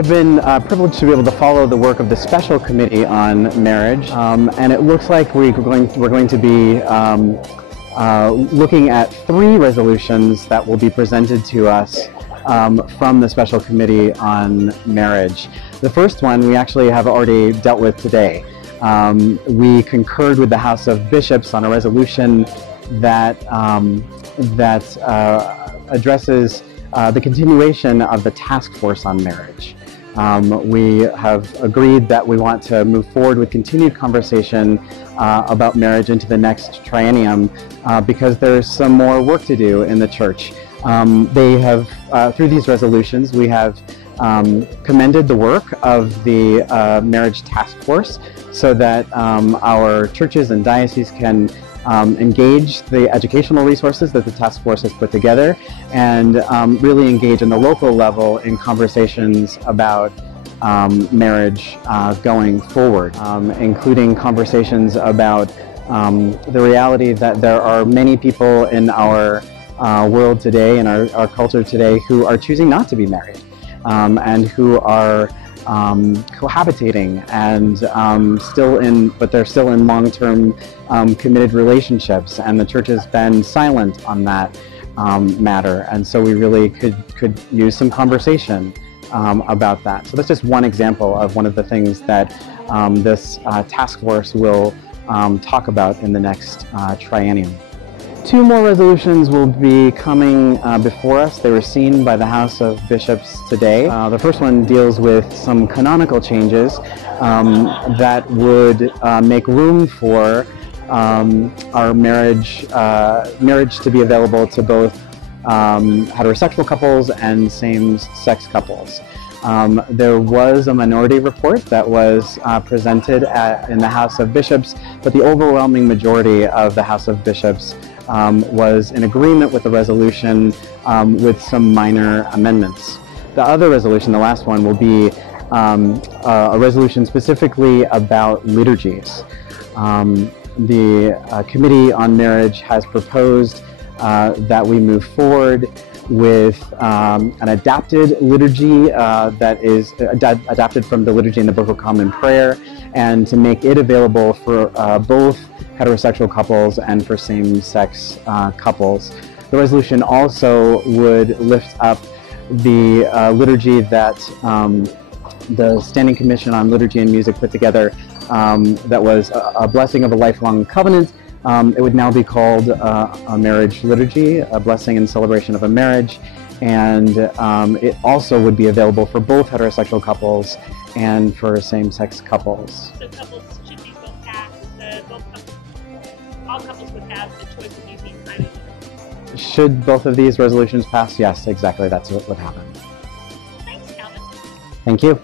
I've been privileged to be able to follow the work of the Special Committee on Marriage, and it looks like we're going to be looking at 3 resolutions that will be presented to us from the Special Committee on Marriage. The first one we actually have already dealt with today. We concurred with the House of Bishops on a resolution that addresses the continuation of the task force on marriage. We have agreed that we want to move forward with continued conversation about marriage into the next triennium because there's some more work to do in the church. They have, through these resolutions, we have commended the work of the marriage task force so that our churches and dioceses can engage the educational resources that the task force has put together and really engage on the local level in conversations about marriage going forward, including conversations about the reality that there are many people in our world today, in our culture today, who are choosing not to be married and who are cohabitating and but they're still in long-term committed relationships, and the church has been silent on that matter, and so we really could use some conversation about that. So that's just one example of one of the things that this task force will talk about in the next triennium. 2 more resolutions will be coming before us. They were seen by the House of Bishops today. The first one deals with some canonical changes that would make room for our marriage to be available to both heterosexual couples and same-sex couples. There was a minority report that was presented in the House of Bishops, but the overwhelming majority of the House of Bishops was in agreement with the resolution with some minor amendments. The other resolution, the last one, will be a resolution specifically about liturgies. The Committee on Marriage has proposed that we move forward with an adapted liturgy that is adapted from the liturgy in the Book of Common Prayer, and to make it available for both heterosexual couples and for same-sex couples. The resolution also would lift up the liturgy that the Standing Commission on Liturgy and Music put together that was a blessing of a lifelong covenant. It would now be called a marriage liturgy, a blessing and celebration of a marriage, and it also would be available for both heterosexual couples and for same-sex couples. So couples should these both pass? All couples would have the choice of using either. Should both of these resolutions pass? Yes, exactly. That's what would happen. Thanks, Calvin. Thank you.